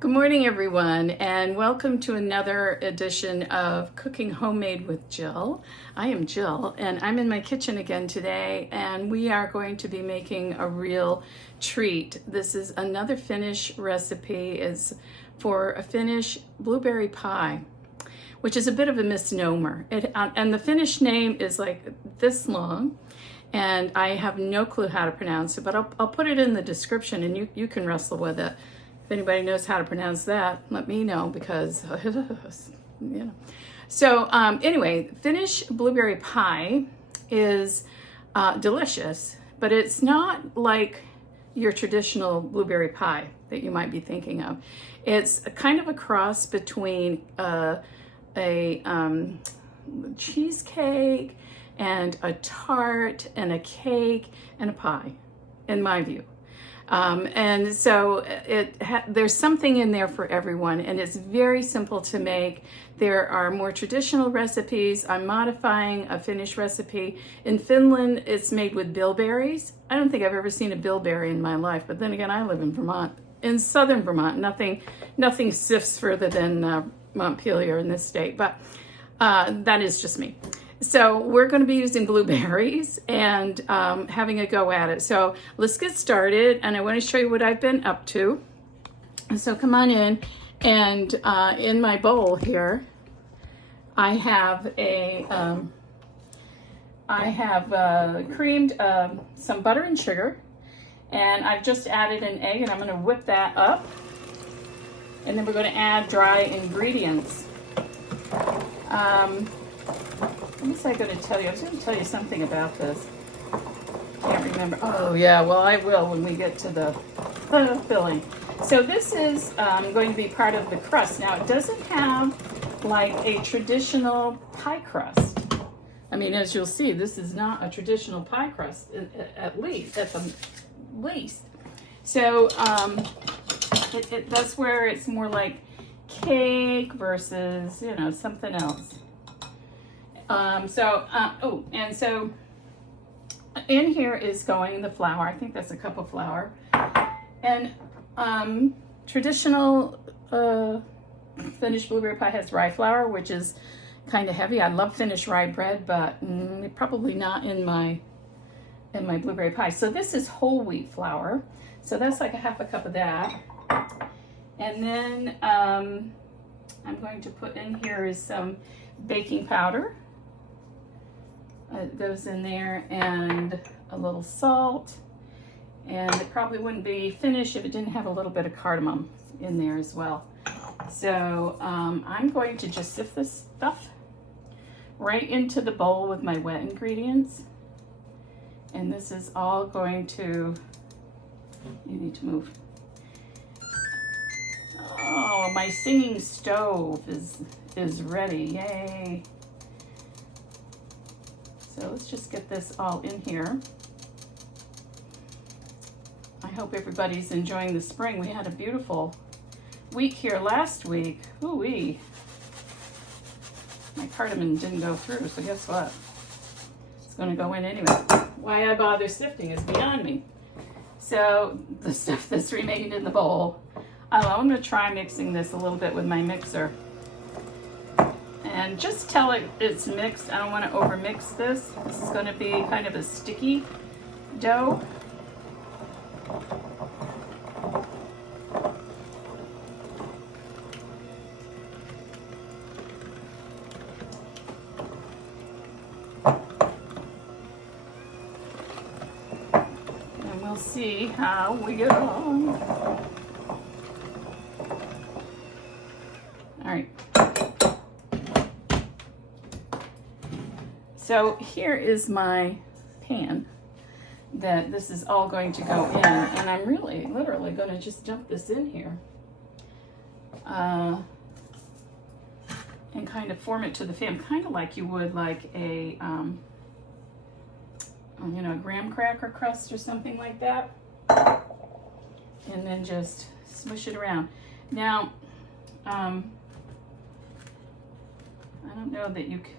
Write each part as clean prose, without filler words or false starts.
Good morning, everyone, and welcome to another edition of Cooking Homemade with Jill. I am Jill, and I'm in my kitchen again today, and we are going to be making a real treat. This is another Finnish recipe. It's for a Finnish blueberry pie, which is a bit of a misnomer. And the Finnish name is like this long, and I have no clue how to pronounce it, but I'll put it in the description, and you can wrestle with it. If anybody knows how to pronounce that, let me know, because, you know. So anyway, Finnish blueberry pie is delicious, but it's not like your traditional blueberry pie that you might be thinking of. It's kind of a cross between a cheesecake and a tart and a cake and a pie, in my view. And so there's something in there for everyone, and it's very simple to make. There are more traditional recipes. I'm modifying a Finnish recipe. In Finland, it's made with bilberries. I don't think I've ever seen a bilberry in my life, but then again, I live in Vermont, in southern Vermont. Nothing sifts further than Montpelier in this state, but that is just me. So we're going to be using blueberries and having a go at it. So let's get started, and I want to show you what I've been up to. So come on in, and in my bowl here, I have creamed some butter and sugar, and I've just added an egg, and I'm going to whip that up, and then we're going to add dry ingredients. What was I going to tell you? I was going to tell you something about this. Can't remember. Oh yeah, well I will when we get to the filling. So this is going to be part of the crust. Now it doesn't have like a traditional pie crust. I mean, as you'll see, this is not a traditional pie crust, at the least. So that's where it's more like cake versus, you know, something else. And so in here is going the flour. I think that's a cup of flour. And traditional Finnish blueberry pie has rye flour, which is kind of heavy. I love Finnish rye bread, but probably not in my blueberry pie. So this is whole wheat flour. So that's like a half a cup of that. And then I'm going to put in here is some baking powder. It goes in there, and a little salt, and it probably wouldn't be Finnish if it didn't have a little bit of cardamom in there as well. So I'm going to just sift this stuff right into the bowl with my wet ingredients, and this is all going to, you need to move. Oh, my singing stove is ready, yay. So let's just get this all in here. I hope everybody's enjoying the spring. We had a beautiful week here last week. Ooh-wee. My cardamom didn't go through, so guess what? It's going to go in anyway. Why I bother sifting is beyond me. So the stuff that's remained in the bowl, I'm going to try mixing this a little bit with my mixer. And just tell it it's mixed. I don't want to over mix this. This is going to be kind of a sticky dough. And we'll see how we get on. All right. So here is my pan that this is all going to go in, and I'm really literally going to just dump this in here and kind of form it to the fan, kind of like you would like a graham cracker crust or something like that, and then just smush it around. Now I don't know that you can.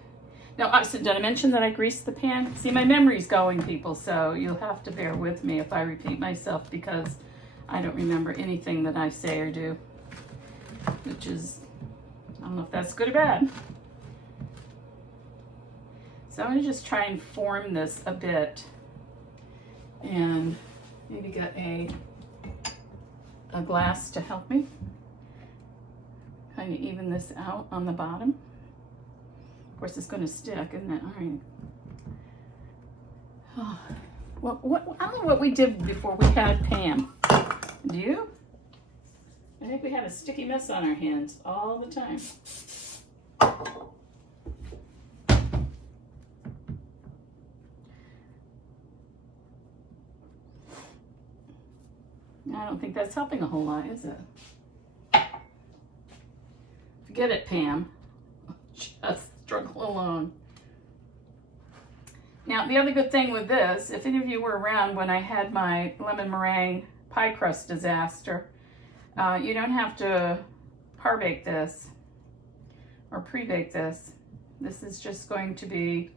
Now, so did I mention that I greased the pan? See, my memory's going, people, so you'll have to bear with me if I repeat myself, because I don't remember anything that I say or do. which is, I don't know if that's good or bad. So I'm gonna just try and form this a bit and maybe get a glass to help me kind of even this out on the bottom. Of course, it's going to stick, isn't it? All right. Oh, well, I don't know what we did before we had Pam. Do you? I think we had a sticky mess on our hands all the time. I don't think that's helping a whole lot, is it? Forget it, Pam. Just struggle along. Now, the other good thing with this, if any of you were around when I had my lemon meringue pie crust disaster, you don't have to par bake this or pre-bake this. This is just going to be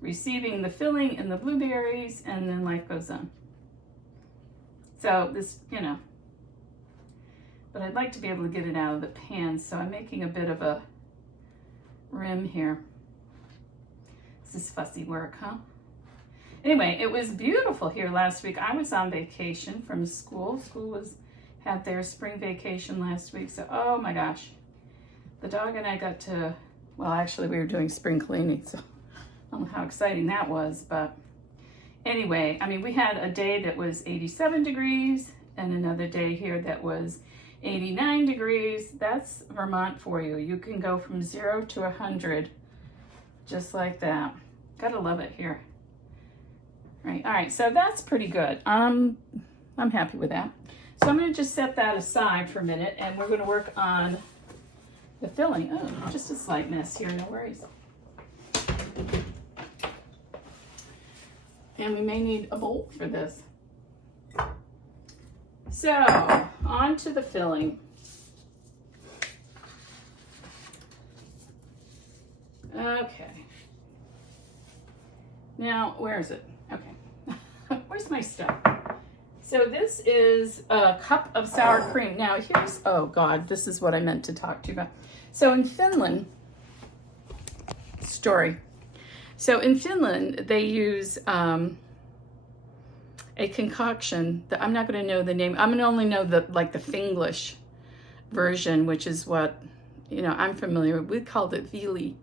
receiving the filling and the blueberries, and then life goes on. So this, you know, but I'd like to be able to get it out of the pan, so I'm making a bit of a rim here. This is fussy work, huh? Anyway, it was beautiful here last week. I was on vacation from school. School had their spring vacation last week, so oh my gosh. The dog and I got to, well, actually we were doing spring cleaning, so I don't know how exciting that was, but anyway, I mean, we had a day that was 87 degrees and another day here that was 89 degrees. That's Vermont for you. You can go from 0 to 100 just like that. Gotta love it here. Right, all right, so that's pretty good. I'm happy with that. So I'm gonna just set that aside for a minute and we're gonna work on the filling. Oh, just a slight mess here, no worries. And we may need a bowl for this. So, on to the filling. Okay. Now, where is it? Okay. Where's my stuff? So this is a cup of sour cream. Now here's, oh God, this is what I meant to talk to you about. So in Finland, story. So in Finland, they use a concoction that I'm not going to know the name. I'm going to only know the Finglish version, which is what, you know, I'm familiar with. We called it Viili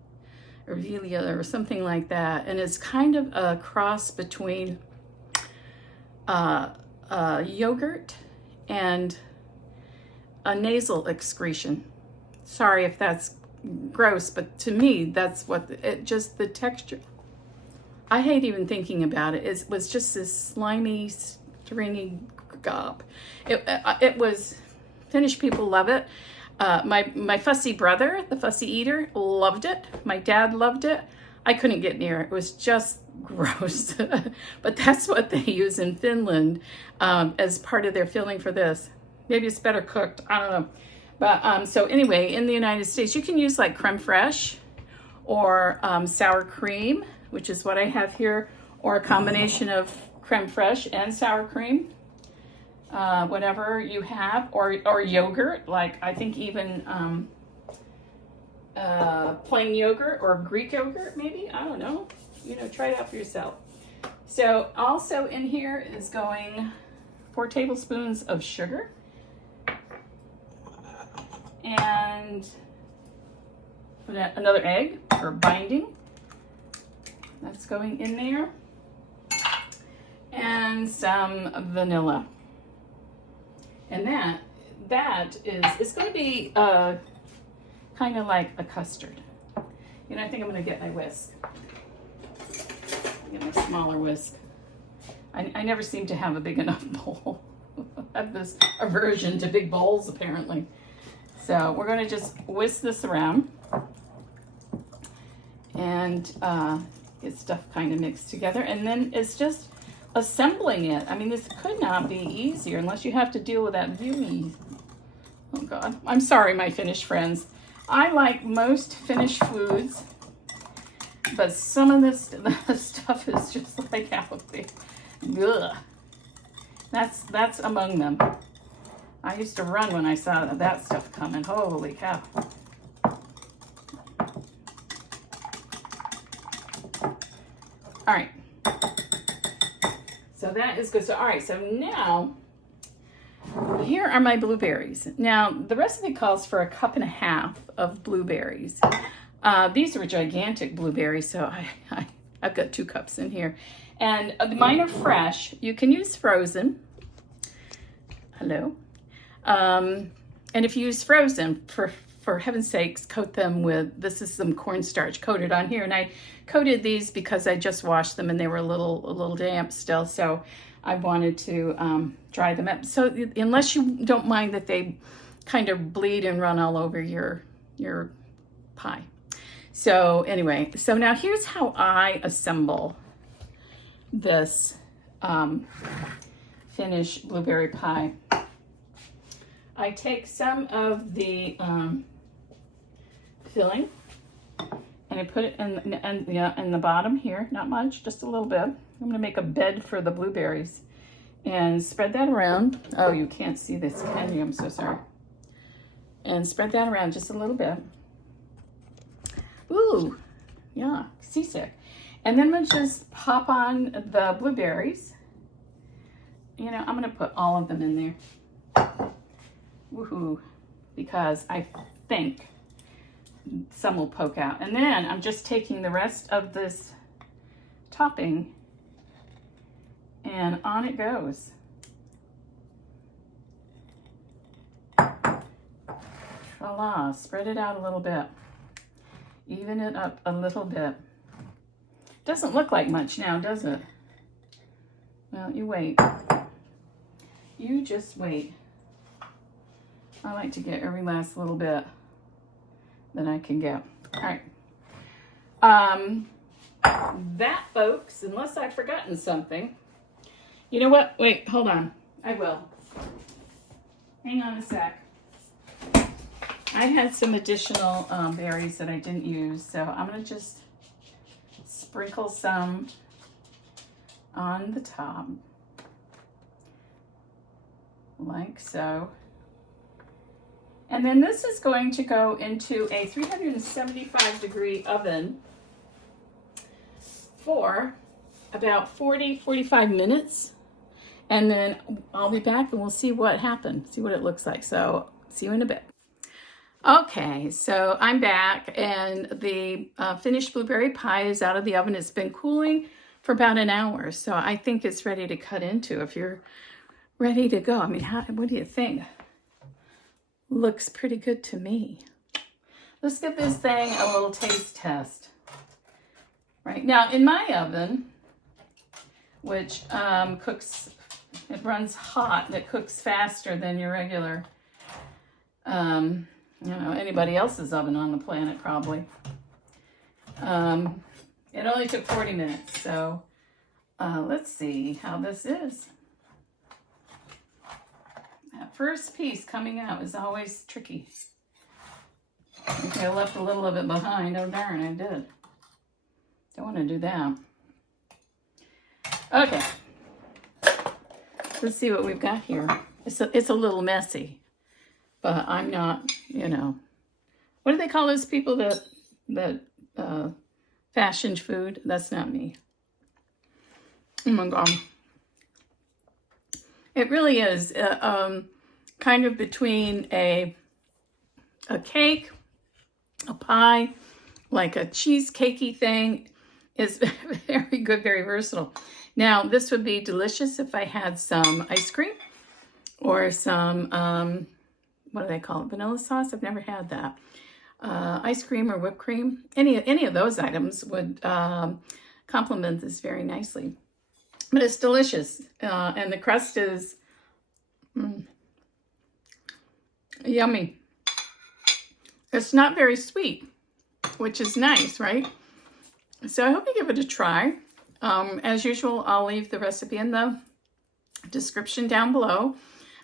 or Vilia or something like that. And it's kind of a cross between yogurt and a nasal excretion. Sorry if that's gross, but to me, that's what just the texture. I hate even thinking about it. It was just this slimy, stringy gob. It was, Finnish people love it. My fussy brother, the fussy eater, loved it. My dad loved it. I couldn't get near it. It was just gross. But that's what they use in Finland as part of their filling for this. Maybe it's better cooked. I don't know. But so anyway, in the United States, you can use like creme fraiche or sour cream, which is what I have here, or a combination of creme fraiche and sour cream, whatever you have, or yogurt, like I think even plain yogurt or Greek yogurt, maybe, I don't know, you know, try it out for yourself. So also in here is going 4 tablespoons of sugar and another egg for binding. That's going in there. And some vanilla. And that is, it's going to be kind of like a custard. You know, I think I'm going to get my whisk. Get my smaller whisk. I never seem to have a big enough bowl. I have this aversion to big bowls, apparently. So we're going to just whisk this around and get stuff kind of mixed together. And then it's just assembling it. I mean, this could not be easier unless you have to deal with that really, oh God. I'm sorry, my Finnish friends. I like most Finnish foods, but some of this stuff is just like out there. Ugh. That's among them. I used to run when I saw that stuff coming. Holy cow. All right. So that is good. So, all right. So now, here are my blueberries. Now, the recipe calls for 1.5 cups of blueberries. These were gigantic blueberries, so I've got 2 cups in here. And mine are fresh. You can use frozen. Hello. And if you use frozen, for heaven's sakes, coat them with, this is some cornstarch coated on here. And I coated these because I just washed them and they were a little damp still. So I wanted to dry them up. So unless you don't mind that they kind of bleed and run all over your pie. So anyway, so now here's how I assemble this Finnish blueberry pie. I take some of the filling and I put it in the bottom here, not much, just a little bit. I'm gonna make a bed for the blueberries and spread that around. Oh, you can't see this, can you? I'm so sorry. And spread that around just a little bit. Ooh, yeah, seasick. And then we'll just pop on the blueberries. You know, I'm gonna put all of them in there. Woohoo, because I think some will poke out. And then I'm just taking the rest of this topping and on it goes. Voila, spread it out a little bit. Even it up a little bit. Doesn't look like much now, does it? Well, you wait. You just wait. I like to get every last little bit that I can get. All right. That, folks, unless I've forgotten something. You know what? Wait, hold on. I will. Hang on a sec. I had some additional berries that I didn't use, so I'm going to just sprinkle some on the top, like so. And then this is going to go into a 375-degree oven for about 40-45 minutes. And then I'll be back and we'll see what happened, see what it looks like. So see you in a bit. Okay, so I'm back and the Finnish blueberry pie is out of the oven. It's been cooling for about an hour. So I think it's ready to cut into if you're ready to go. I mean, what do you think? Looks pretty good to me. Let's give this thing a little taste test. Right now in my oven, which cooks, it runs hot, and it cooks faster than your regular, you know, anybody else's oven on the planet probably. It only took 40 minutes, so let's see how this is. That first piece coming out is always tricky. Okay, I left a little of it behind. Oh darn, I did. Don't want to do that. Okay. Let's see what we've got here. It's a little messy, but I'm not, you know. What do they call those people that fashion food? That's not me. Oh my God. It really is kind of between a cake, a pie, like a cheesecakey thing. Is very good, very versatile. Now, this would be delicious if I had some ice cream or some, what do they call it? Vanilla sauce? I've never had that. Ice cream or whipped cream. Any of those items would complement this very nicely. But it's delicious. And the crust is yummy. It's not very sweet, which is nice, right? So I hope you give it a try. As usual, I'll leave the recipe in the description down below,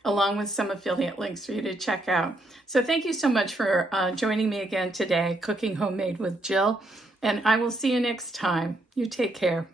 along with some affiliate links for you to check out. So thank you so much for joining me again today, Cooking Homemade with Jill, and I will see you next time. You take care.